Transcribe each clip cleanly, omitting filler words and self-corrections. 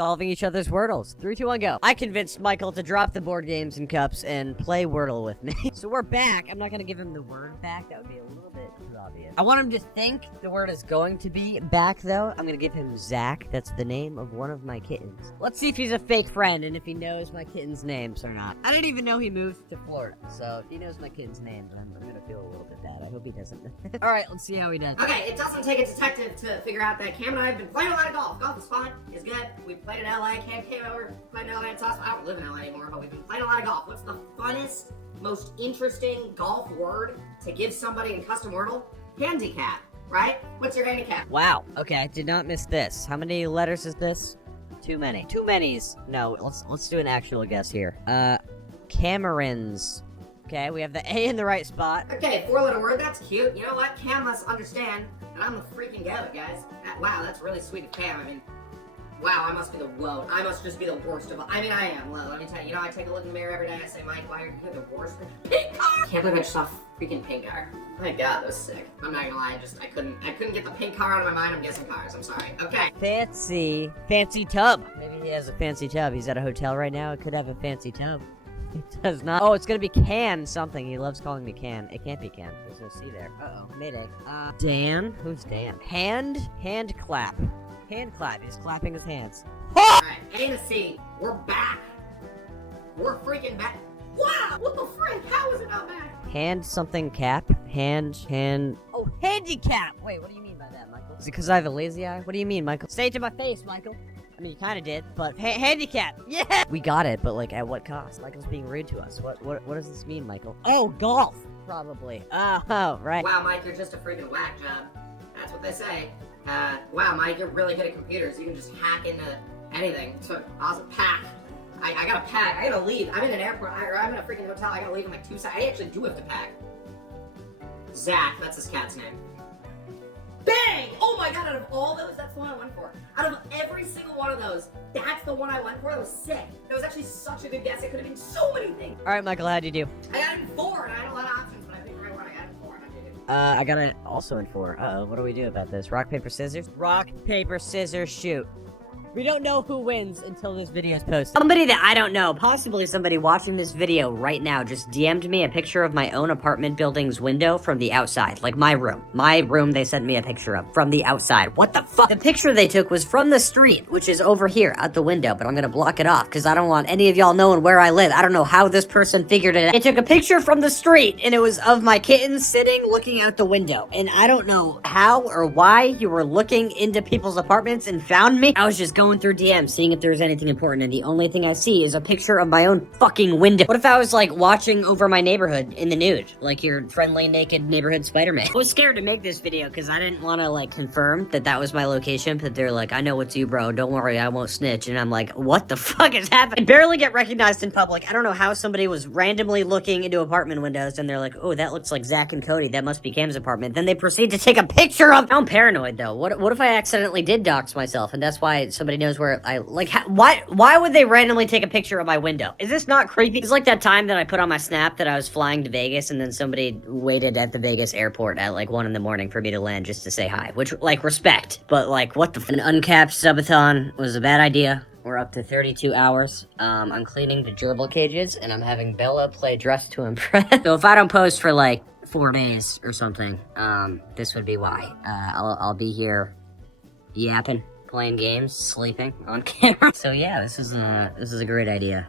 solving each other's Wordles. 3, 2, 1, go. I convinced Michael to drop the board games and cups and play Wordle with me. So we're back. I'm not gonna give him the word back. That would be a little bit too obvious. I want him to think the word is going to be back, though. I'm gonna give him Zach. That's the name of one of my kittens. Let's see if he's a fake friend and if he knows my kitten's names or not. I didn't even know he moved to Florida, so if he knows my kitten's names, I'm gonna feel a little bit bad. I hope he doesn't. All right, let's see how he does. Okay, it doesn't take a detective to figure out that Cam and I have been playing a lot of golf. Golf is fun. It's good. We played in LA. Cam came over, played in LA. It's awesome. I don't live in LA anymore, but we've been playing a lot of golf. What's the funnest, most interesting golf word to give somebody in custom Wordle? Handicap, right? What's your handicap? Wow. Okay, I did not miss this. How many letters is this? Too many. Too many's. No, let's do an actual guess here. Camerons. Okay, we have the A in the right spot. Okay, 4-letter word. That's cute. You know what? Cam must understand that I'm the freaking goat, guys. Wow, that's really sweet of Cam. I mean, wow, I must be the woe. I must just be the worst of all. I mean, I am. Well, let me tell you. You know, I take a look in the mirror every day. I say, Mike, why are you the worst? Pink car! Can't believe I just saw freaking pink car. My God, that was sick. I'm not gonna lie. I couldn't get the pink car out of my mind. I'm guessing cars. I'm sorry. Okay. Fancy tub. Maybe he has a fancy tub. He's at a hotel right now. It could have a fancy tub. It does not. Oh, it's gonna be Can something. He loves calling me Can. It can't be Can. There's no C there. Uh-oh. Mayday. Dan? Who's Dan? Hand clap. Hand clap. He's clapping his hands. Alright, A to C. We're back. We're freaking back. Wow! What the frick? How is it not back? Hand something cap. Hand. Oh, handicap! Wait, what do you mean by that, Michael? Is it because I have a lazy eye? What do you mean, Michael? Say it to my face, Michael. I mean, you kind of did, but handicap. Yeah! We got it, but like, at what cost? Michael's being rude to us. What does this mean, Michael? Oh, golf! Probably. Oh, right. Wow, Mike, you're just a freaking whack job. That's what they say. Wow, Mike, you're really good at computers. You can just hack into anything. So, awesome. Pack. I gotta pack. I gotta leave. I'm in an airport, or I'm in a freaking hotel. I gotta leave in like 2 seconds. I actually do have to pack. Zach, that's his cat's name. Bang! Oh my God, out of all those, that's the one I went for. Out of every single one of those, that's the one I went for. That was sick. That was actually such a good guess. It could have been so many things. All right, Michael, how'd you do? I got it in 4, and I had a lot of options, but I picked the right one. I got it in 4, and I did it. I got it also in 4. Uh-oh, what do we do about this? Rock, paper, scissors? Rock, paper, scissors, shoot. We don't know who wins until this video is posted. Somebody that I don't know, possibly somebody watching this video right now, just DM'd me a picture of my own apartment building's window from the outside. Like my room. My room they sent me a picture of from the outside. What the fuck? The picture they took was from the street, which is over here at the window, but I'm gonna block it off because I don't want any of y'all knowing where I live. I don't know how this person figured it out. They took a picture from the street and it was of my kitten sitting looking out the window. And I don't know how or why you were looking into people's apartments and found me. I was just going through DMs, seeing if there's anything important, and the only thing I see is a picture of my own fucking window. What if I was, like, watching over my neighborhood in the nude? Like your friendly, naked neighborhood Spider-Man. I was scared to make this video, because I didn't want to, like, confirm that that was my location, but they're like, I know it's you, bro. Don't worry, I won't snitch. And I'm like, what the fuck is happening? I barely get recognized in public. I don't know how somebody was randomly looking into apartment windows, and they're like, oh, that looks like Zach and Cody. That must be Cam's apartment. Then they proceed to take a picture of... I'm paranoid, though. What if I accidentally did dox myself, and that's why somebody knows where I, like, why would they randomly take a picture of my window? Is this not creepy? It's like that time that I put on my snap that I was flying to Vegas and then somebody waited at the Vegas airport at like 1 in the morning for me to land just to say hi, which, like, respect, but like, what the An uncapped subathon was a bad idea. We're up to 32 hours. I'm cleaning the gerbil cages and I'm having Bella play Dress to Impress. So if I don't post for like 4 days or something, this would be why. I'll be here yapping, playing games, sleeping on camera. So yeah, this is a great idea.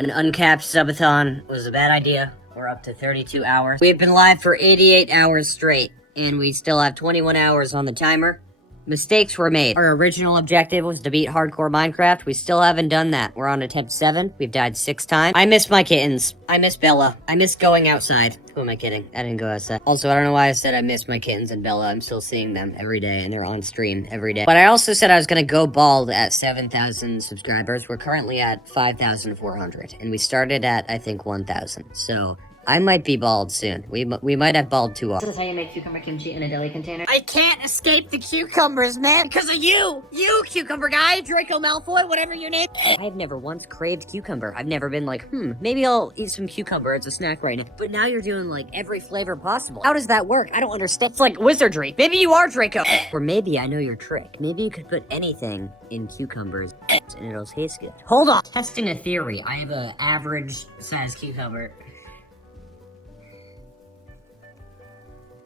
An uncapped subathon was a bad idea. We're up to 32 hours. We've been live for 88 hours straight, and we still have 21 hours on the timer. Mistakes were made. Our original objective was to beat hardcore Minecraft. We still haven't done that. We're on attempt 7. We've died 6 times. I miss my kittens. I miss Bella. I miss going outside. Who am I kidding? I didn't go outside. Also, I don't know why I said I miss my kittens and Bella. I'm still seeing them every day, and they're on stream every day. But I also said I was gonna go bald at 7,000 subscribers. We're currently at 5,400, and we started at, I think, 1,000. So I might be bald soon. We might have bald 2R. This is how you make cucumber kimchi in a deli container. I can't escape the cucumbers, man, because of you! You, cucumber guy, Draco Malfoy, whatever your name. I've never once craved cucumber. I've never been like, maybe I'll eat some cucumber as a snack right now. But now you're doing like every flavor possible. How does that work? I don't understand. It's like wizardry. Maybe you are Draco. Or maybe I know your trick. Maybe you could put anything in cucumbers and it'll taste good. Hold on. Testing a theory. I have an average size cucumber.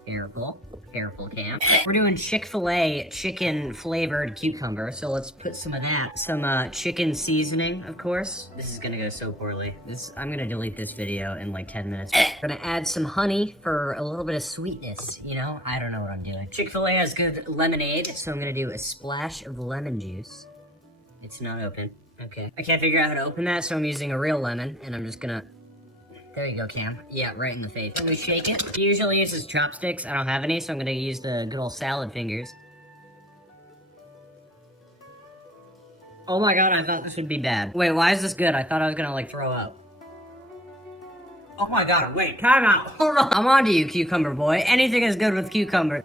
Careful, Cam. We're doing Chick-fil-A chicken flavored cucumber, so let's put some of that. Some chicken seasoning, of course. This is gonna go so poorly. I'm gonna delete this video in like 10 minutes. Gonna add some honey for a little bit of sweetness, you know? I don't know what I'm doing. Chick-fil-A has good lemonade, so I'm gonna do a splash of lemon juice. It's not open. Okay. I can't figure out how to open that, so I'm using a real lemon, and I'm just gonna... There you go, Cam. Yeah, right in the face. Let me shake it. He usually uses chopsticks. I don't have any, so I'm gonna use the good old salad fingers. Oh my god, I thought this would be bad. Wait, why is this good? I thought I was gonna, like, throw up. Oh my god, wait, time out. Hold on. I'm on to you, cucumber boy. Anything is good with cucumber.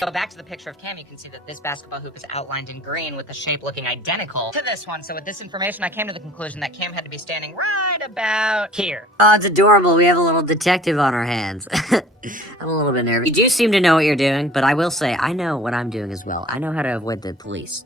Go back to the picture of Cam, you can see that this basketball hoop is outlined in green with the shape looking identical to this one. So with this information, I came to the conclusion that Cam had to be standing right about here. Oh, it's adorable. We have a little detective on our hands. I'm a little bit nervous. You do seem to know what you're doing, but I will say, I know what I'm doing as well. I know how to avoid the police.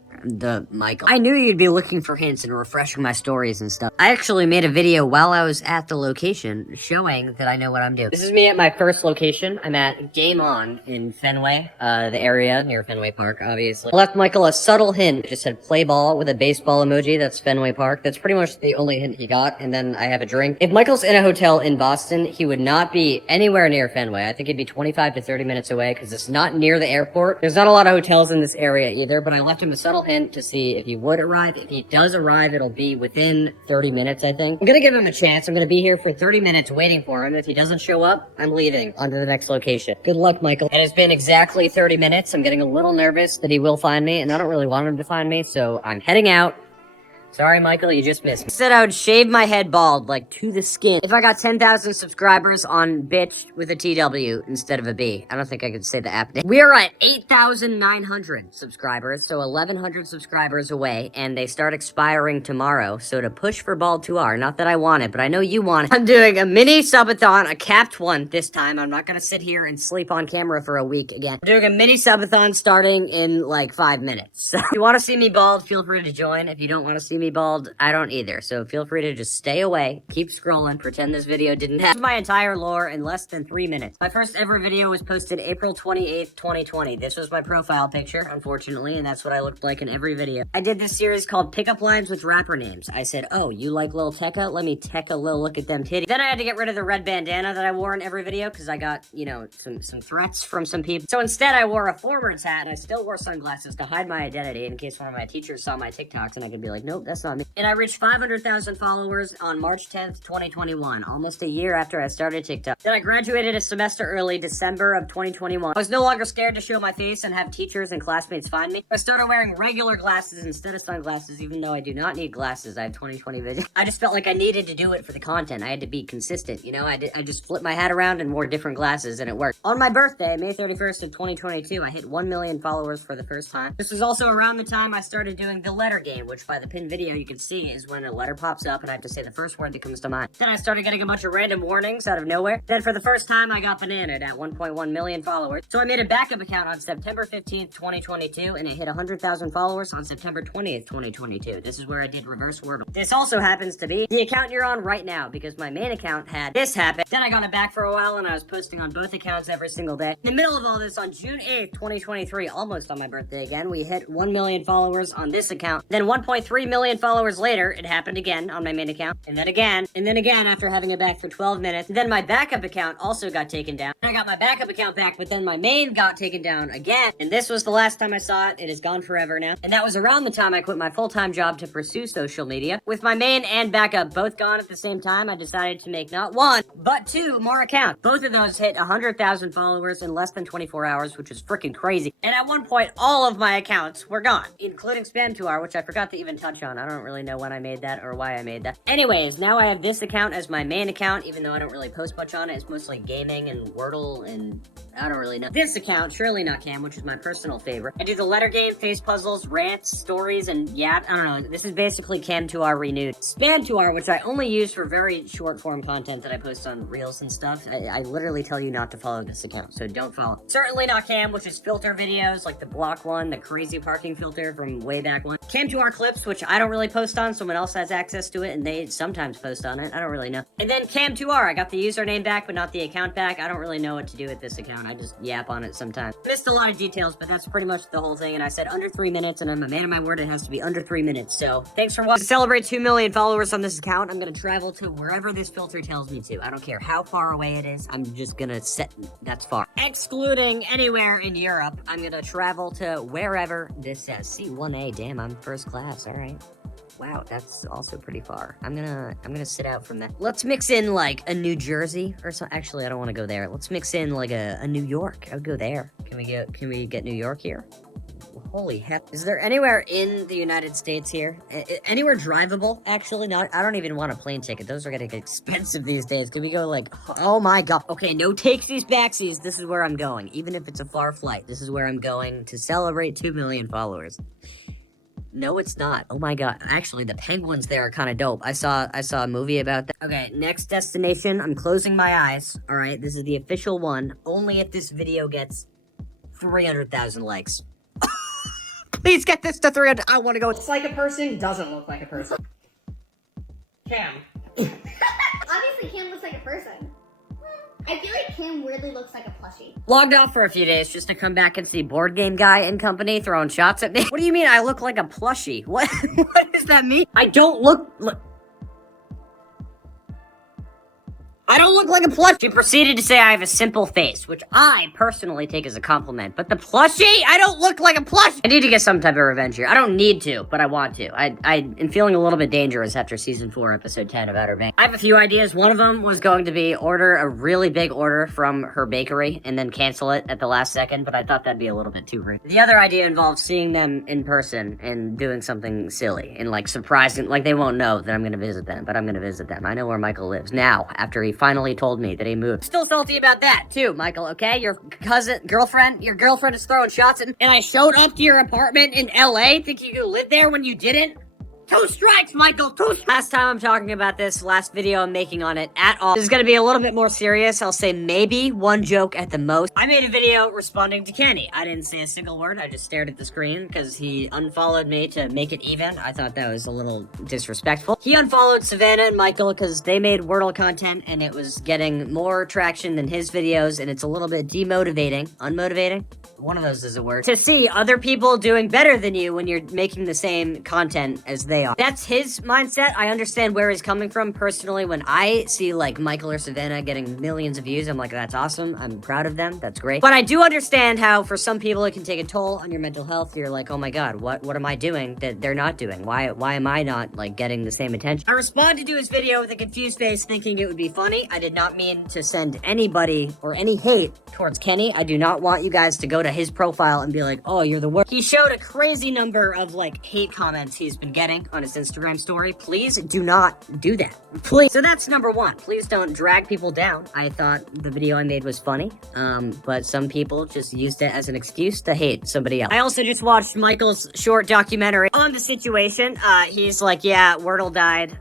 Michael. I knew you'd be looking for hints and refreshing my stories and stuff. I actually made a video while I was at the location showing that I know what I'm doing. This is me at my first location. I'm at Game On in Fenway, the area near Fenway Park, obviously. I left Michael a subtle hint. It just said play ball with a baseball emoji. That's Fenway Park. That's pretty much the only hint he got. And then I have a drink. If Michael's in a hotel in Boston, he would not be anywhere near Fenway. I think he'd be 25 to 30 minutes away because it's not near the airport. There's not a lot of hotels in this area either, but I left him a subtle hint to see if he would arrive. If he does arrive, it'll be within 30 minutes, I think. I'm gonna give him a chance. I'm gonna be here for 30 minutes waiting for him. If he doesn't show up, I'm leaving on to the next location. Good luck, Michael. It has been exactly 30 minutes. I'm getting a little nervous that he will find me, and I don't really want him to find me, so I'm heading out. Sorry, Michael, you just missed me. I said I would shave my head bald, like, to the skin. If I got 10,000 subscribers on Bitch with a TW instead of a B. I don't think I could say the app name. We are at 8,900 subscribers, so 1,100 subscribers away, and they start expiring tomorrow. So to push for bald 2R, not that I want it, but I know you want it. I'm doing a mini subathon, a capped one this time. I'm not gonna sit here and sleep on camera for a week again. I'm doing a mini subathon starting in, like, 5 minutes. If you want to see me bald, feel free to join. If you don't want to see me bald, I don't either, so feel free to just stay away, keep scrolling, pretend this video didn't happen. My entire lore in less than 3 minutes. My first ever video was posted April 28th, 2020. This was my profile picture, unfortunately, and that's what I looked like in every video. I did this series called Pickup Lines with Rapper Names. I said, oh, you like Lil Tecca? Let me take a little look at them titties. Then I had to get rid of the red bandana that I wore in every video, because I got, you know, some threats from some people. So instead, I wore a forwards hat, and I still wore sunglasses to hide my identity in case one of my teachers saw my TikToks, and I could be like, nope, that's not me. And I reached 500,000 followers on March 10th, 2021, almost a year after I started TikTok. Then I graduated a semester early, December of 2021. I was no longer scared to show my face and have teachers and classmates find me. I started wearing regular glasses instead of sunglasses, even though I do not need glasses. I have 20/20 vision. I just felt like I needed to do it for the content. I had to be consistent, you know? I just flipped my hat around and wore different glasses, and it worked. On my birthday, May 31st of 2022, I hit 1 million followers for the first time. This was also around the time I started doing the letter game, which by the pinned video you can see is when a letter pops up and I have to say the first word that comes to mind. Then I started getting a bunch of random warnings out of nowhere. Then for the first time, I got bananaed at 1.1 million followers. So I made a backup account on September 15th, 2022, and it hit 100,000 followers on September 20th, 2022. This is where I did reverse wordle. This also happens to be the account you're on right now, because my main account had this happen. Then I got it back for a while and I was posting on both accounts every single day. In the middle of all this, on June 8th, 2023, almost on my birthday again, we hit 1 million followers on this account. Then 1.3 million followers later, it happened again on my main account, and then again after having it back for 12 minutes. Then my backup account also got taken down. I got my backup account back, but then my main got taken down again, and this was the last time I saw it. It is gone forever now. And that was around the time I quit my full-time job to pursue social media. With my main and backup both gone at the same time, I decided to make not one, but two more accounts. Both of those hit 100,000 followers in less than 24 hours, which is freaking crazy. And at one point, all of my accounts were gone, including Spam2R, which I forgot to even touch on account. I don't really know when I made that or why I made that. Anyways, now I have this account as my main account, even though I don't really post much on it. It's mostly gaming and Wordle, and I don't really know. This account, Surely Not Cam, which is my personal favorite. I do the letter game, face puzzles, rants, stories, and yeah, I don't know. This is basically Cam2R renewed. Spam2R, which I only use for very short form content that I post on Reels and stuff. I literally tell you not to follow this account, so don't follow. Certainly Not Cam, which is filter videos, like the block one, the crazy parking filter from way back when. Cam2R Clips, which I don't really post on, someone else has access to it, and they sometimes post on it. I don't really know. And then Cam2R, I got the username back, but not the account back. I don't really know what to do with this account. I just yap on it sometimes. Missed a lot of details, but that's pretty much the whole thing, and I said under 3 minutes, and I'm a man of my word, it has to be under 3 minutes. So thanks for watching. To celebrate 2 million followers on this account, I'm gonna travel to wherever this filter tells me to. I don't care how far away it is. I'm just gonna set that's far. Excluding anywhere in Europe, I'm gonna travel to wherever this says. C1A, damn, I'm first class, all right. Wow, that's also pretty far. I'm gonna sit out from that. Let's mix in like a New Jersey or so. Actually, I don't want to go there. Let's mix in like a New York. I would go there. Can we get New York here? Holy heck. Is there anywhere in the United States here? Anywhere drivable? Actually, no, I don't even want a plane ticket. Those are getting expensive these days. Can we go like, oh my god. Okay, no takesies, backsies. This is where I'm going. Even if it's a far flight, this is where I'm going to celebrate 2 million followers. No, it's not. Oh my god. Actually, the penguins there are kind of dope. I saw a movie about that. Okay, next destination. I'm closing my eyes. All right, this is the official one. Only if this video gets 300,000 likes. Please get this to 300. I want to go. Looks like a person, doesn't look like a person. Cam. Obviously, Cam looks like a person. I feel like Cam weirdly looks like a plushie. Logged off for a few days just to come back and see Board Game Guy and company throwing shots at me. What do you mean I look like a plushie? What does that mean? I don't look I don't look like a plushie. She proceeded to say I have a simple face, which I personally take as a compliment. But the plushie? I don't look like a plushie. I need to get some type of revenge here. I don't need to, but I want to. I am feeling a little bit dangerous after season 4, episode 10 of Outer Banks. I have a few ideas. One of them was going to be order a really big order from her bakery and then cancel it at the last second, but I thought that'd be a little bit too rude. The other idea involves seeing them in person and doing something silly and like surprising, like they won't know that I'm gonna visit them, but I'm gonna visit them. I know where Michael lives now after he finally told me that he moved. Still salty about that too, Michael, okay? Your girlfriend is throwing shots at me, and I showed up to your apartment in LA thinking you lived there when you didn't? 2 strikes, Michael, 2 strikes. Last time I'm talking about this, last video I'm making on it at all. This is gonna be a little bit more serious. I'll say maybe 1 joke at the most. I made a video responding to Kenny. I didn't say a single word. I just stared at the screen because he unfollowed me to make it even. I thought that was a little disrespectful. He unfollowed Savannah and Michael because they made Wordle content and it was getting more traction than his videos, and it's a little bit demotivating. Unmotivating? One of those is a word. To see other people doing better than you when you're making the same content as they are. That's his mindset. I understand where he's coming from. Personally, when I see like Michael or Savannah getting millions of views, I'm like, that's awesome. I'm proud of them. That's great. But I do understand how for some people it can take a toll on your mental health. You're like, oh my god, what am I doing that they're not doing? Why am I not like getting the same attention? I responded to his video with a confused face thinking it would be funny. I did not mean to send anybody or any hate towards Kenny. I do not want you guys to go to his profile and be like, oh, you're the worst. He showed a crazy number of like hate comments he's been getting on his Instagram story. Please do not do that. Please. So that's number 1. Please don't drag people down. I thought the video I made was funny, but some people just used it as an excuse to hate somebody else. I also just watched Michael's short documentary on the situation. He's like, yeah, Wordle died.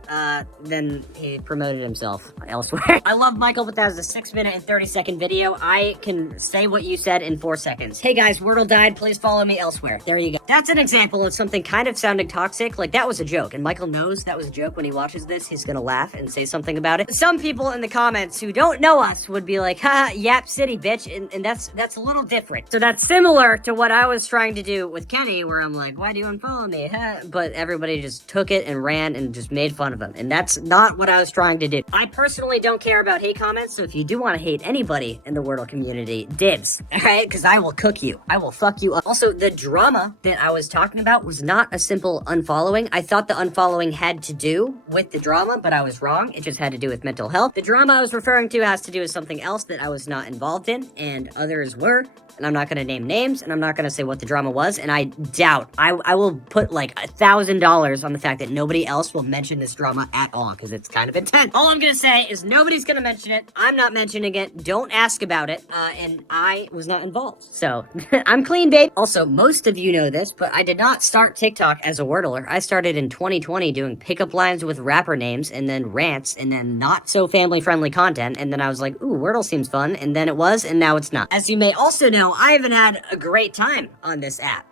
Then he promoted himself elsewhere. I love Michael, but that was a 6 minute and 30-second video. I can say what you said in 4 seconds. Hey guys, Wordle died. Please follow me elsewhere. There you go. That's an example of something kind of sounding toxic. Like, that was a joke, and Michael knows that was a joke. When he watches this, he's gonna laugh and say something about it. Some people in the comments who don't know us would be like, haha, Yap City, bitch, and that's a little different. So that's similar to what I was trying to do with Kenny, where I'm like, why do you unfollow me? But everybody just took it and ran and just made fun of him, and that's not what I was trying to do. I personally don't care about hate comments, so if you do want to hate anybody in the Wordle community, dibs, alright? Because I will cook you. I will fuck you up. Also, the drama that I was talking about was not a simple unfollowing. I thought the unfollowing had to do with the drama, but I was wrong. It just had to do with mental health. The drama I was referring to has to do with something else that I was not involved in, and others were. And I'm not going to name names, and I'm not going to say what the drama was, and I doubt, I will put like $1,000 on the fact that nobody else will mention this drama at all, because it's kind of intense. All I'm gonna say is nobody's gonna mention it. I'm not mentioning it. Don't ask about it. And I was not involved. So I'm clean, babe. Also, most of you know this, but I did not start TikTok as a Wordler. I started in 2020 doing pickup lines with rapper names and then rants and then not so family friendly content. And then I was like, ooh, Wordle seems fun. And then it was, and now it's not. As you may also know, I haven't had a great time on this app.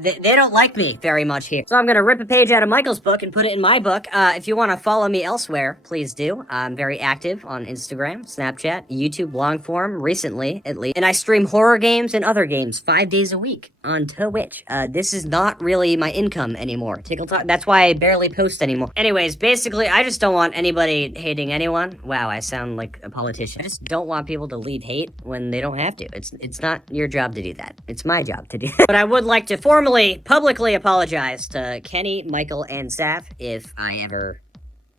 They don't like me very much here. So I'm gonna rip a page out of Michael's book and put it in my book. If you want to follow me elsewhere, please do. I'm very active on Instagram, Snapchat, YouTube long form, recently at least. And I stream horror games and other games 5 days a week on Twitch. This is not really my income anymore. TikTok, that's why I barely post anymore. Anyways, basically, I just don't want anybody hating anyone. Wow, I sound like a politician. I just don't want people to leave hate when they don't have to. It's not your job to do that. It's my job to do that. But I would like to formally, publicly apologize to Kenny, Michael, and Saf if I ever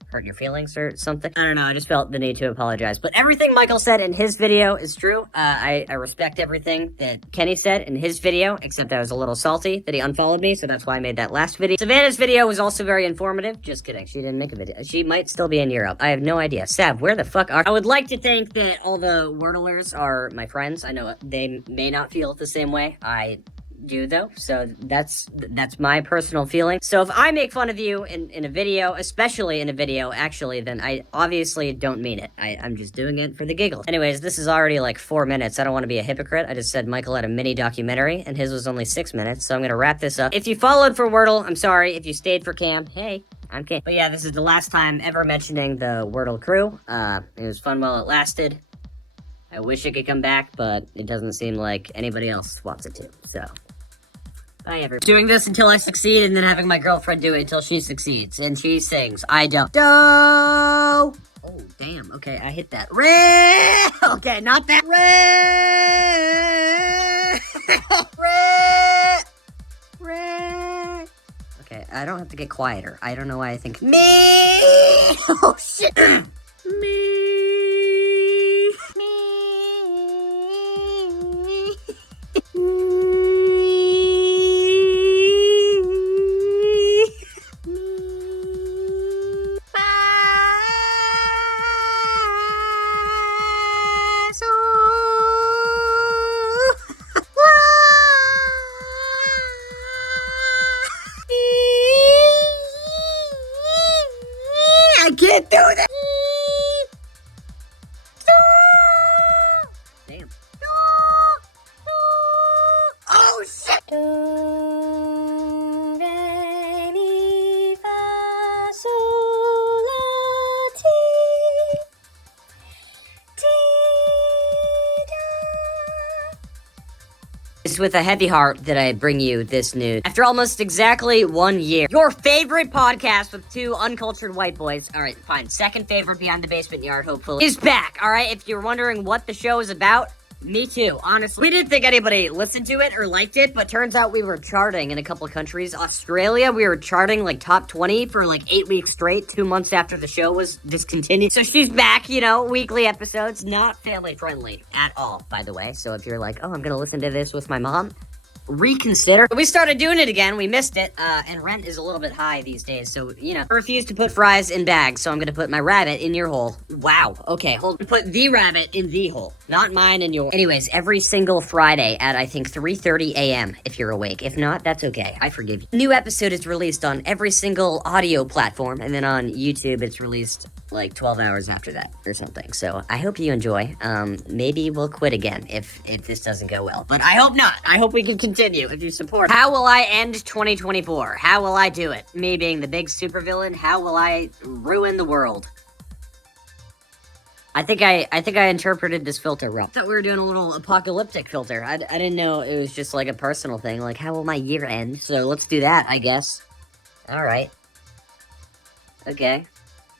hurt your feelings or something. I don't know, I just felt the need to apologize. But everything Michael said in his video is true. I respect everything that Kenny said in his video, except I was a little salty that he unfollowed me, so that's why I made that last video. Savannah's video was also very informative. Just kidding, she didn't make a video. She might still be in Europe. I have no idea. Sav, where the fuck are... I would like to think that all the Wordlers are my friends. I know they may not feel the same way. I do though, so that's my personal feeling. So if I make fun of you in a video, especially in a video actually, then I obviously don't mean it. I'm just doing it for the giggles. Anyways, this is already like 4 minutes. I don't want to be a hypocrite. I just said Michael had a mini documentary and his was only 6 minutes, so I'm gonna wrap this up. If you followed for Wordle, I'm sorry. If you stayed for Cam, hey, I'm Cam. But yeah, this is the last time ever mentioning the Wordle crew. It was fun while it lasted. I wish it could come back, but it doesn't seem like anybody else wants it to, so... Bye, everyone. Doing this until I succeed, and then having my girlfriend do it until she succeeds. And she sings, I don't. Do! Oh, damn. Okay, I hit that. Re! Okay, not that. Re! Re! Okay, I don't have to get quieter. I don't know why I think me! Oh, shit! Me! I can't do that. Damn. Oh shit. Do, re, mi, fa, sol, la, ti. It's with a heavy heart that I bring you this news. After almost exactly 1 year, your favorite podcast with two uncultured white boys, alright, fine, second favorite Beyond the Basement Yard, hopefully, is back, alright? If you're wondering what the show is about, me too, honestly. We didn't think anybody listened to it or liked it, but turns out we were charting in a couple of countries. Australia, we were charting like top 20 for like 8 weeks straight, 2 months after the show was discontinued. So she's back, you know, weekly episodes, not family friendly at all, by the way. So if you're like, oh, I'm gonna listen to this with my mom, reconsider. We started doing it again, we missed it, and rent is a little bit high these days, so, you know, I refuse to put fries in bags, so I'm gonna put my rabbit in your hole. Wow, okay, put the rabbit in the hole, not mine in your. Anyways, every single Friday at, I think, 3:30 a.m. if you're awake. If not, that's okay, I forgive you. New episode is released on every single audio platform, and then on YouTube, it's released like 12 hours after that, or something, so I hope you enjoy. Maybe we'll quit again if this doesn't go well, but I hope not. I hope we can continue if you support. How will I end 2024? How will I do it? Me being the big supervillain, how will I ruin the world? I think I interpreted this filter wrong. I thought we were doing a little apocalyptic filter. I didn't know it was just like a personal thing, like how will my year end? So let's do that, I guess. Alright. Okay.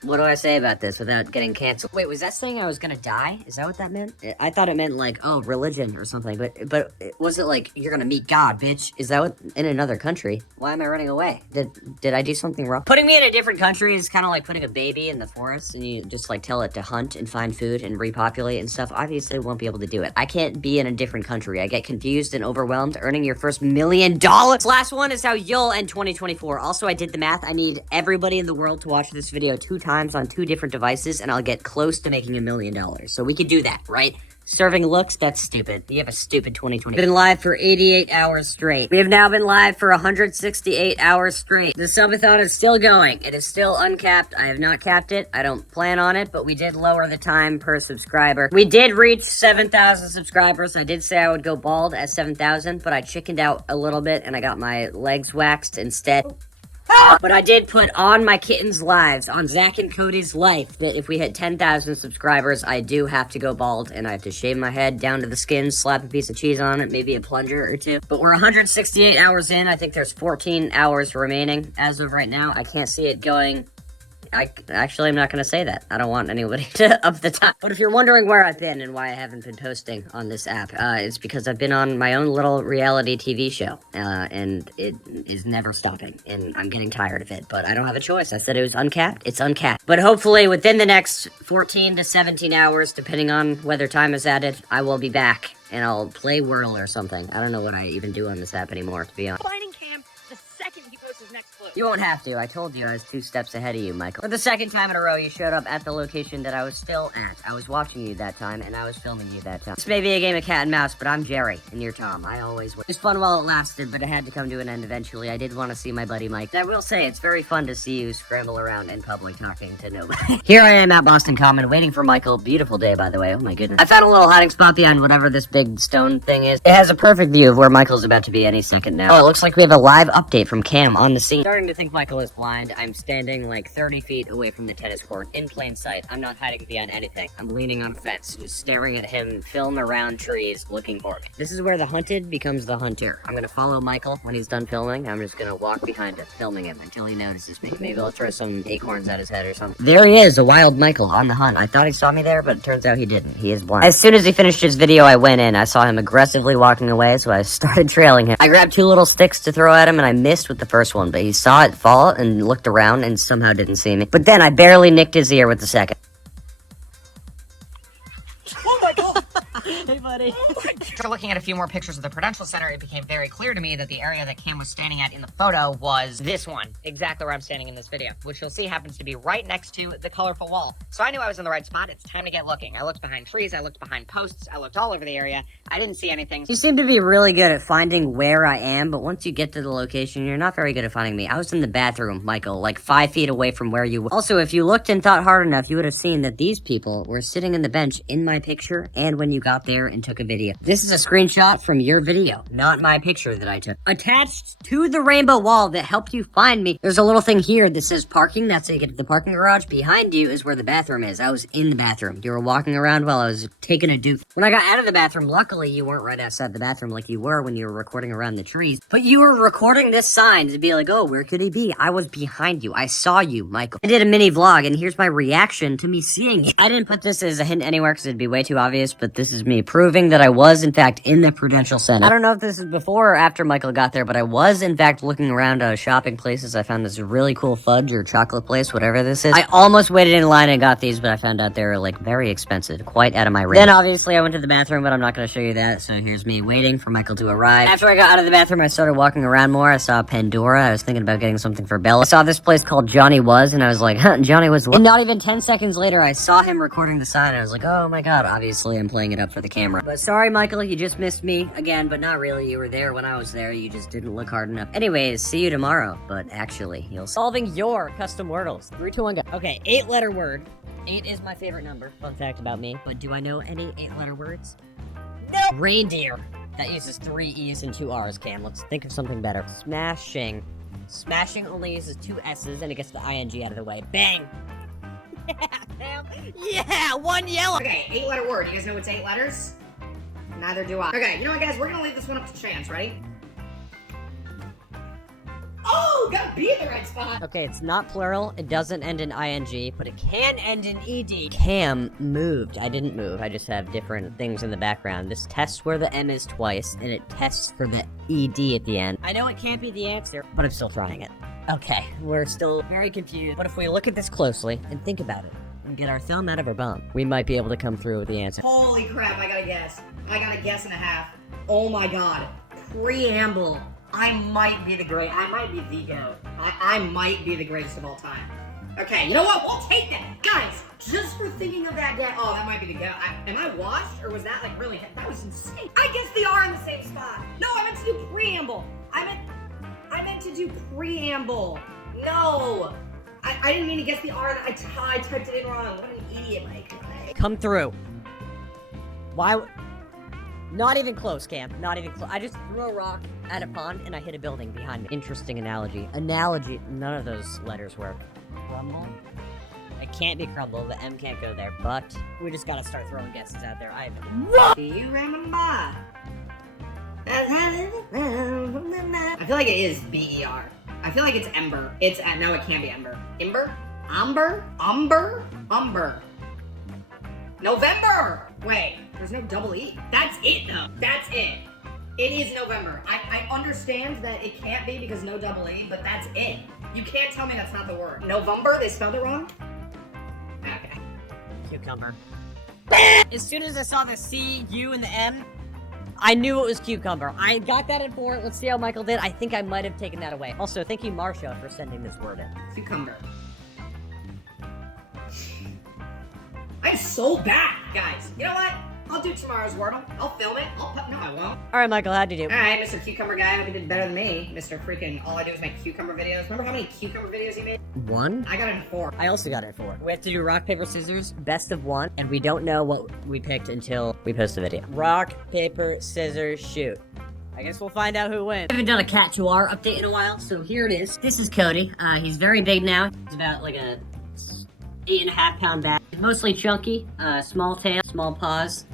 What do I say about this without getting canceled? Wait, was that saying I was gonna die? Is that what that meant? I thought it meant like, oh, religion or something, but was it like, you're gonna meet God, bitch? Is that what, in another country? Why am I running away? Did I do something wrong? Putting me in a different country is kind of like putting a baby in the forest and you just like tell it to hunt and find food and repopulate and stuff. Obviously, it won't be able to do it. I can't be in a different country. I get confused and overwhelmed. Earning your first $1 million. Last one is how you'll end 2024. Also, I did the math. I need everybody in the world to watch this video 2 times on 2 different devices, and I'll get close to making $1 million. So we could do that, right? Serving looks, that's stupid. You have a stupid 2020. We've been live for 88 hours straight. We have now been live for 168 hours straight. The subathon is still going. It is still uncapped. I have not capped it. I don't plan on it, but we did lower the time per subscriber. We did reach 7,000 subscribers. I did say I would go bald at 7,000, but I chickened out a little bit and I got my legs waxed instead. But I did put on my kittens' lives, on Zach and Cody's life, that if we hit 10,000 subscribers, I do have to go bald, and I have to shave my head down to the skin, slap a piece of cheese on it, maybe a plunger or 2. But we're 168 hours in. I think there's 14 hours remaining as of right now. I can't see it going. Actually, I'm not going to say that. I don't want anybody to up the time. But if you're wondering where I've been and why I haven't been posting on this app, it's because I've been on my own little reality TV show, and it is never stopping, and I'm getting tired of it, but I don't have a choice. I said it was uncapped. It's uncapped. But hopefully, within the next 14 to 17 hours, depending on whether time is added, I will be back, and I'll play Whirl or something. I don't know what I even do on this app anymore, to be honest. Finding Cam the second he posts his next clip. You won't have to. I told you I was 2 steps ahead of you, Michael. For the second time in a row, you showed up at the location that I was still at. I was watching you that time, and I was filming you that time. This may be a game of cat and mouse, but I'm Jerry, and you're Tom. I always win. It was fun while it lasted, but it had to come to an end eventually. I did want to see my buddy Mike. I will say, it's very fun to see you scramble around in public talking to nobody. Here I am at Boston Common, waiting for Michael. Beautiful day, by the way. Oh my goodness. I found a little hiding spot behind whatever this big stone thing is. It has a perfect view of where Michael's about to be any second now. Oh, it looks like we have a live update from Cam on the scene. Starting to think Michael is blind. I'm standing like 30 feet away from the tennis court, in plain sight. I'm not hiding behind anything. I'm leaning on a fence, just staring at him, film around trees, looking for me. This is where the hunted becomes the hunter. I'm gonna follow Michael when he's done filming. I'm just gonna walk behind him, filming him until he notices me. Maybe I'll throw some acorns at his head or something. There he is, a wild Michael on the hunt. I thought he saw me there, but it turns out he didn't. He is blind. As soon as he finished his video, I went in. I saw him aggressively walking away, so I started trailing him. I grabbed 2 little sticks to throw at him, and I missed with the first one, but he saw it fall and looked around and somehow didn't see me. But then I barely nicked his ear with the second. Oh my god! Hey, buddy. After looking at a few more pictures of the Prudential Center, it became very clear to me that the area that Cam was standing at in the photo was this one, exactly where I'm standing in this video, which you'll see happens to be right next to the colorful wall. So I knew I was in the right spot. It's time to get looking. I looked behind trees, I looked behind posts, I looked all over the area. I didn't see anything. You seem to be really good at finding where I am, but once you get to the location, you're not very good at finding me. I was in the bathroom, Michael, like 5 feet away from where you were. Also, if you looked and thought hard enough, you would have seen that these people were sitting in the bench in my picture and when you got there and took a video. This is a screenshot from your video, not my picture that I took. Attached to the rainbow wall that helped you find me, there's a little thing here that says parking. That's how you get to the parking garage. Behind you is where the bathroom is. I was in the bathroom. You were walking around while I was taking a doof. When I got out of the bathroom, luckily you weren't right outside the bathroom like you were when you were recording around the trees, but you were recording this sign to be like, oh, where could he be? I was behind you. I saw you, Michael. I did a mini vlog, and here's my reaction to me seeing you. I didn't put this as a hint anywhere because it'd be way too obvious, but this is me proving that I was, in fact, in the Prudential Center. I don't know if this is before or after Michael got there, but I was, in fact, looking around shopping places. I found this really cool fudge or chocolate place, whatever this is. I almost waited in line and got these, but I found out they were, like, very expensive, quite out of my range. Then, obviously, I went to the bathroom, but I'm not going to show you that, so here's me waiting for Michael to arrive. After I got out of the bathroom, I started walking around more. I saw Pandora. I was thinking about getting something for Bella. I saw this place called Johnny Was, and I was like, huh, Johnny Was. And not even 10 seconds later, I saw him recording the sign, and I was like, oh my god, obviously I'm playing it up for the camera. But sorry, Michael, you just missed me again, but not really. You were there when I was there. You just didn't look hard enough. Anyways, see you tomorrow. But actually, you'll solving your custom wordles. 3, 2, 1, go. Okay, 8-letter word. 8 is my favorite number. Fun fact about me. But do I know any 8-letter words? No. Reindeer. That uses 3 E's and 2 R's, Cam. Let's think of something better. Smashing. Smashing only uses 2 S's and it gets the ing out of the way. Bang. Yeah, Cam. Yeah, 1 yellow. Okay, 8-letter word. You guys know it's 8 letters? Neither do I. Okay, you know what, guys? We're gonna leave this one up to chance. Ready? Oh! Woo! Gotta be in the right spot. Okay, it's not plural, it doesn't end in ing, but it can end in ed. Cam moved. I didn't move, I just have different things in the background. This tests where the M is twice, and it tests for the ed at the end. I know it can't be the answer, but I'm still trying it. Okay, we're still very confused, but if we look at this closely and think about it, and get our thumb out of our bum, we might be able to come through with the answer. Holy crap, I got a guess. I got a guess and a half. Oh my god. Preamble. I might be the GOAT. I might be the greatest of all time. Okay, you know what? We'll take that. Guys, just for thinking of that day. Oh, that might be the GOAT. Am I washed? Or was that like really, that was insane. I guessed the R in the same spot. No, I meant to do preamble. I meant to do preamble. No. I didn't mean to guess the R. I typed it in wrong. What an idiot, Mike. Come through. Why? Not even close, Cam. Not even close. I just threw a rock at a pond and I hit a building behind me. Interesting analogy. Analogy. None of those letters work. Crumble? It can't be crumble. The M can't go there. But we just gotta start throwing guesses out there. What? Do you remember? I feel like it is B-E-R. I feel like it's Ember. No, it can't be Ember. Ember? Umber? November! Wait, there's no double E? That's it, though. That's it. It is November. I understand that it can't be because no double E, but that's it. You can't tell me that's not the word. November? They spelled it wrong? Okay. Cucumber. As soon as I saw the C, U, and the M, I knew it was cucumber. I got that in 4. Let's see how Michael did. I think I might have taken that away. Also, thank you, Marsha, for sending this word in. Cucumber. I'm so bad, guys. You know what? I'll do tomorrow's Wordle. I'll film it. No, I won't. All right, Michael, how'd you do? All right, Mr. Cucumber guy. I hope you did better than me. Mr. Freaking, all I do is make cucumber videos. Remember how many cucumber videos you made? 1? I got it in 4. I also got it 4. We have to do rock, paper, scissors, best of 1, and we don't know what we picked until we post the video. Rock, paper, scissors, shoot. I guess we'll find out who wins. I haven't done a Cat to R update in a while, so here it is. This is Cody. He's very big now. He's about like a 8.5 pound bag. Mostly chunky, small tail, small paws,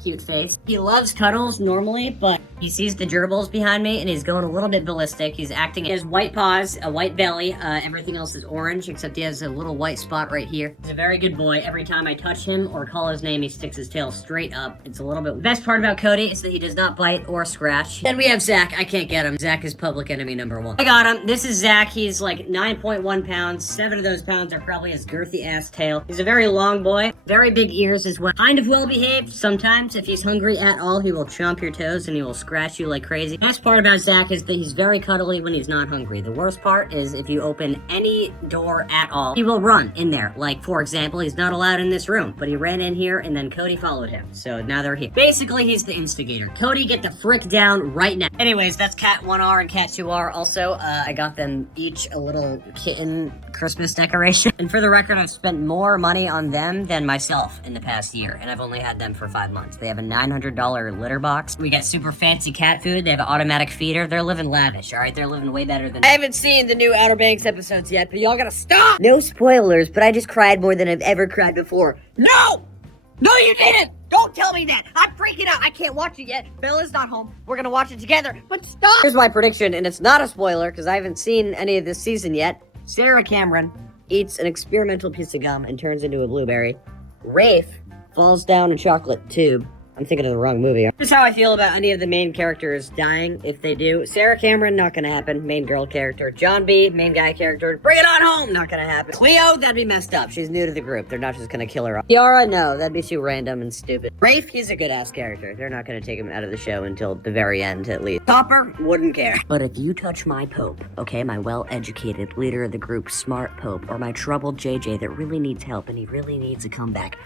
cute face. He loves cuddles normally, but he sees the gerbils behind me and he's going a little bit ballistic. He's acting. He has white paws, a white belly, everything else is orange except he has a little white spot right here. He's a very good boy. Every time I touch him or call his name, he sticks his tail straight up. It's a little bit. The best part about Cody is that he does not bite or scratch. Then we have Zach. I can't get him. Zach is public enemy number 1. I got him. This is Zach. He's like 9.1 pounds. 7 of those pounds are probably his girthy ass tail. He's a very long boy. Very big ears as well. Kind of well behaved. Sometimes if he's hungry at all, he will chomp your toes and he will scratch you like crazy. The best part about Zach is that he's very cuddly when he's not hungry. The worst part is if you open any door at all, he will run in there. Like, for example, he's not allowed in this room, but he ran in here and then Cody followed him. So now they're here. Basically, he's the instigator. Cody, get the frick down right now. Anyways, that's Cat 1R and Cat 2R. Also, I got them each a little kitten Christmas decoration. And for the record, I've spent more money on them than myself in the past year, and I've only had them for 5 months. They have a $900 litter box. We got super fancy cat food. They have an automatic feeder. They're living lavish, all right? They're living way better than... I haven't seen the new Outer Banks episodes yet, but y'all gotta stop! No spoilers, but I just cried more than I've ever cried before. No! No, you didn't! Don't tell me that! I'm freaking out! I can't watch it yet. Bella's not home. We're gonna watch it together, but stop! Here's my prediction, and it's not a spoiler, because I haven't seen any of this season yet. Sarah Cameron eats an experimental piece of gum and turns into a blueberry. Rafe falls down a chocolate tube. I'm thinking of the wrong movie. This is how I feel about any of the main characters dying, if they do. Sarah Cameron, not gonna happen. Main girl character. John B., main guy character. Bring it on home! Not gonna happen. Cleo, that'd be messed up. She's new to the group. They're not just gonna kill her off. Kiara, no. That'd be too random and stupid. Rafe, he's a good-ass character. They're not gonna take him out of the show until the very end, at least. Topper, wouldn't care. But if you touch my Pope, okay, my well-educated leader of the group, smart Pope, or my troubled JJ that really needs help and he really needs a comeback,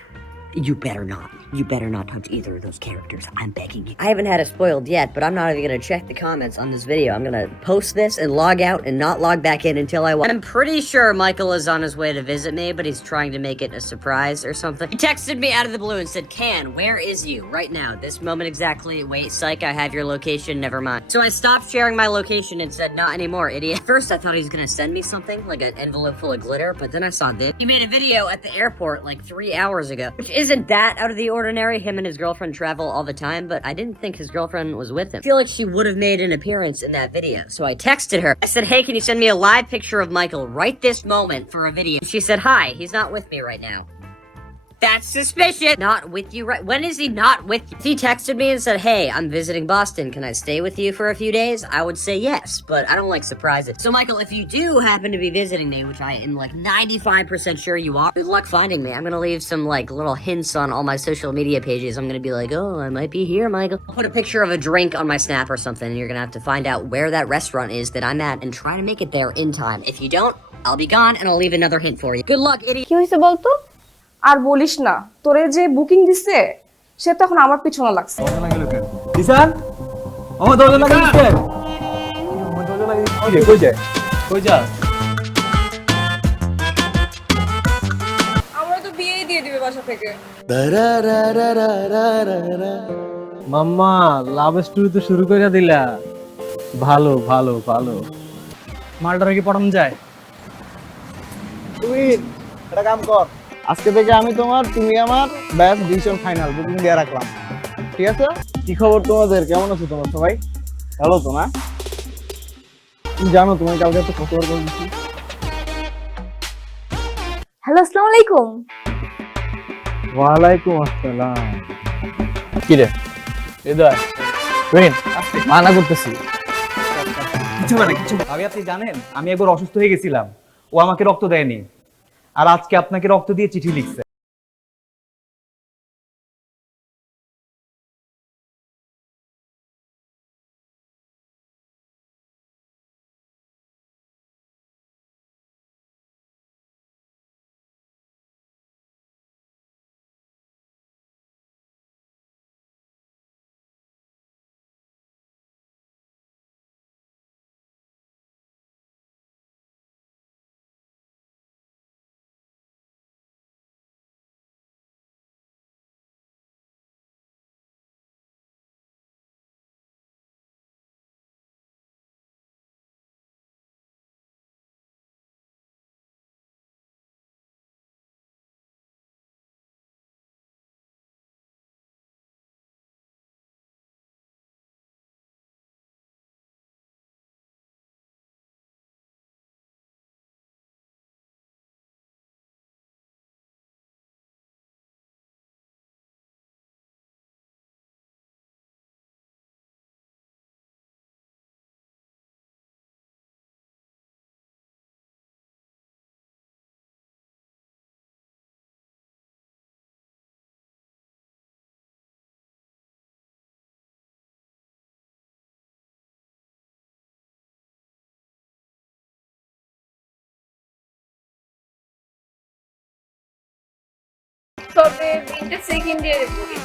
you better not. You better not touch either of those characters. I'm begging you. I haven't had it spoiled yet, but I'm not even gonna check the comments on this video. I'm gonna post this and log out and not log back in until I watch. I'm pretty sure Michael is on his way to visit me, but he's trying to make it a surprise or something. He texted me out of the blue and said, Can, where is you? Right now, this moment exactly. Wait, psych, I have your location, never mind. So I stopped sharing my location and said, not anymore, idiot. At first, I thought he was gonna send me something, like an envelope full of glitter, but then I saw this. He made a video at the airport like 3 hours ago, which is isn't that out of the ordinary. Him and his girlfriend travel all the time, but I didn't think his girlfriend was with him. I feel like she would have made an appearance in that video. So I texted her. I said, hey, can you send me a live picture of Michael right this moment for a video? She said, hi, he's not with me right now. That's suspicious. Not with you right. When is he not with you? If he texted me and said, hey, I'm visiting Boston. Can I stay with you for a few days? I would say yes, but I don't like surprises. So Michael, if you do happen to be visiting me, which I am like 95% sure you are, good luck finding me. I'm gonna leave some like little hints on all my social media pages. I'm gonna be like, oh, I might be here, Michael. I'll put a picture of a drink on my Snap or something, and you're gonna have to find out where that restaurant is that I'm at and try to make it there in time. If you don't, I'll be gone and I'll leave another hint for you. Good luck, idiot. কি হয়েছে বলতো? আর বলিস না, তোরে যে booking দিছে সে তো এখন আমার পিছনে লাগছে। দিশান আমার দরজা লাগিয়ে দিচ্ছে দরজা লাগিয়ে দিচ্ছে কই যায় কই যা আমরা তো বিয়েই দিয়ে দিবে বাসা থেকে। মাম্মা লাভ স্টোরি তো শুরু করে দিলা ভালো ভালো ভালো মালটারে কি পড়ানো যায় তুই একটা কাম কর, আজকে থেকে আমি তোমার, তুমি আমার, ব্যাস ডিসিশন ফাইনাল, বুকিং দিয়ে রাখলাম, ঠিক আছে? কি খবর তোমাদের, কেমন আছো তোমার সবাই? ভালো তো না? তুমি জানো তোমায় কালকে একটা খবর বলছি। হ্যালো, আসসালামু আলাইকুম। ওয়ালাইকুম আসসালাম। কি রে হৃদয় তুই মানা করতেছি কিছু মানে কিছু ভাবি আপনি জানেন আমি একবার অসুস্থ হয়ে গেছিলাম, ও আমাকে রক্ত দেয়নি, আর আজকে আপনাকে রক্ত দিয়ে চিঠি লিখছে। তবে বিনটা সেকেন্ড ইয়ারে পড়ি।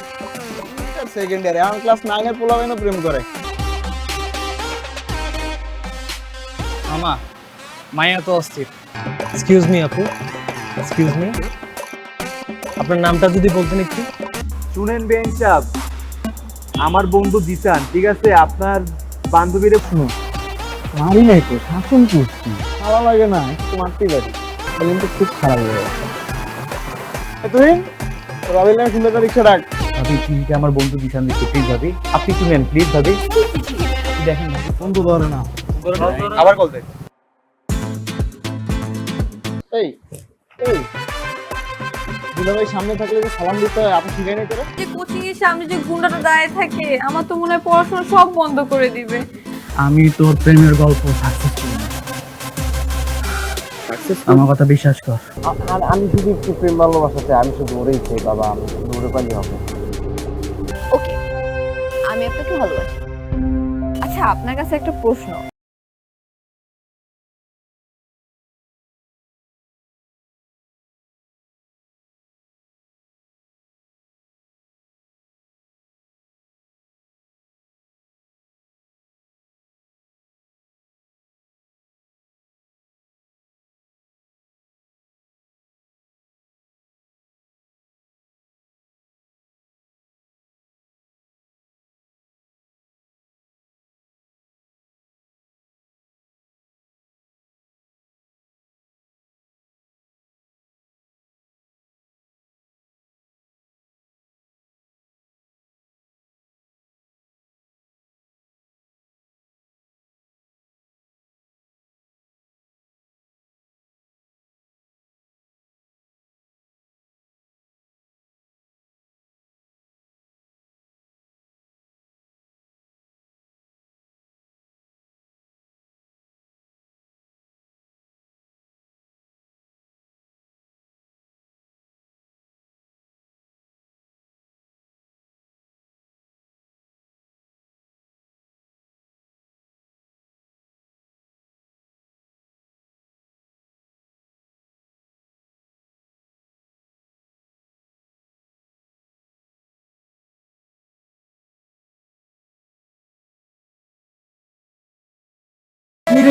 সেকেন্ড ইয়ারে এখন ক্লাস 9 এর পোলাবেনও প্রেম করে। মামা মায়া তো অস্থির। এক্সকিউজ মি আপু, এক্সকিউজ মি, আপনার নামটা যদি বলতেন একটু। শুনেন বেন সাহেব, আমার বন্ধু দিশান, ঠিক আছে? আপনার বান্ধবীরে শুনুন, মারি নাই তো, শাসন করছি, ভালো লাগে না, একটু মারতেই পারি, কিন্তু খুব খারাপ হয়ে গেছে। তুই রবিল নামে সুন্দর একটা রিক্সা ডাক। ভাবি চিঠিটা আমার বন্ধু দিশান দিচ্ছে, প্লিজ ভাবি আপনি একটু নেন প্লিজ ভাবি। দেখেন বন্ধু ধরে না, আবার কল দে। এই এই দুলাভাই সামনে থাকলে যে সালাম দিতে হয়, আপনি শিখাই নাই তোরা? যে কোচিং এর সামনে যে গুন্ডাটা দাঁড়িয়ে থাকে, আমার তো মনে হয় পড়াশোনা সব বন্ধ করে দিবে। আমি তোর প্রেমের গল্প সাকসেসফুল, আমার কথা বিশ্বাস কর। আর আমি শুধু একটু প্রেম ভালোবাসাতে, আমি শুধু ওরেই চাই বাবা, আমি শুধু ওরে পালি হবে। ওকে, আমি আপনাকে ভালোবাসি। আচ্ছা, আপনার কাছে একটা প্রশ্ন,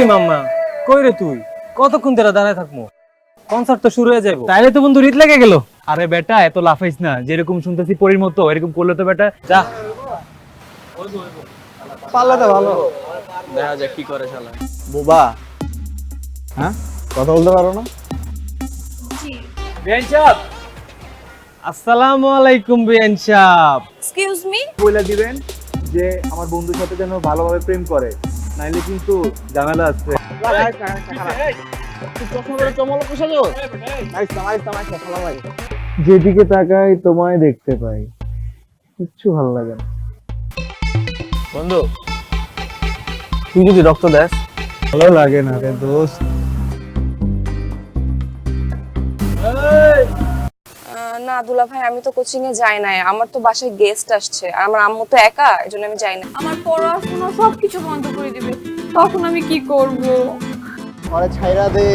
রে মাম্মা, কই রে তুই? কতক্ষণ ধরে দাঁড়ায় থাকবো? কনসার্ট তো শুরু হয়ে যাবো। তাইলে তো বন্ধু রীত লেগে গেল। আরে বেটা এত লাফাইস না, যেরকম শুনতেছি পরীর মতো এরকম করলে তো বেটা যা। পাল্লা তো ভালো, দেখা যাক কি করে শালা। বোবা, হ্যাঁ কথা বলতে পারো না? বিয়ান সাহেব, আসসালামু আলাইকুম বিয়ান সাহেব। এক্সকিউজ মি, বলে দিবেন যে আমার বন্ধুর সাথে যেন ভালোভাবে প্রেম করে, নাইলে কিন্তু ঝামেলা আছে। যেদিকে তাকাই তোমায় দেখতে পাই, কিচ্ছু ভালো লাগে না। বন্ধু তুই যদি রক্ত দেস ভালো লাগে না রে দোস্ত। না দুলা ভাই, আমি তো কোচিং এ যাই নাই, আমার তো বাসায় গেস্ট আসছে, আর আমার আম্মু তো একা, এজন্য আমি যাই না। আমার পড়াশোনা সবকিছু বন্ধ করে দিবে, তখন আমি কি করব? আরে ছাইরা দে,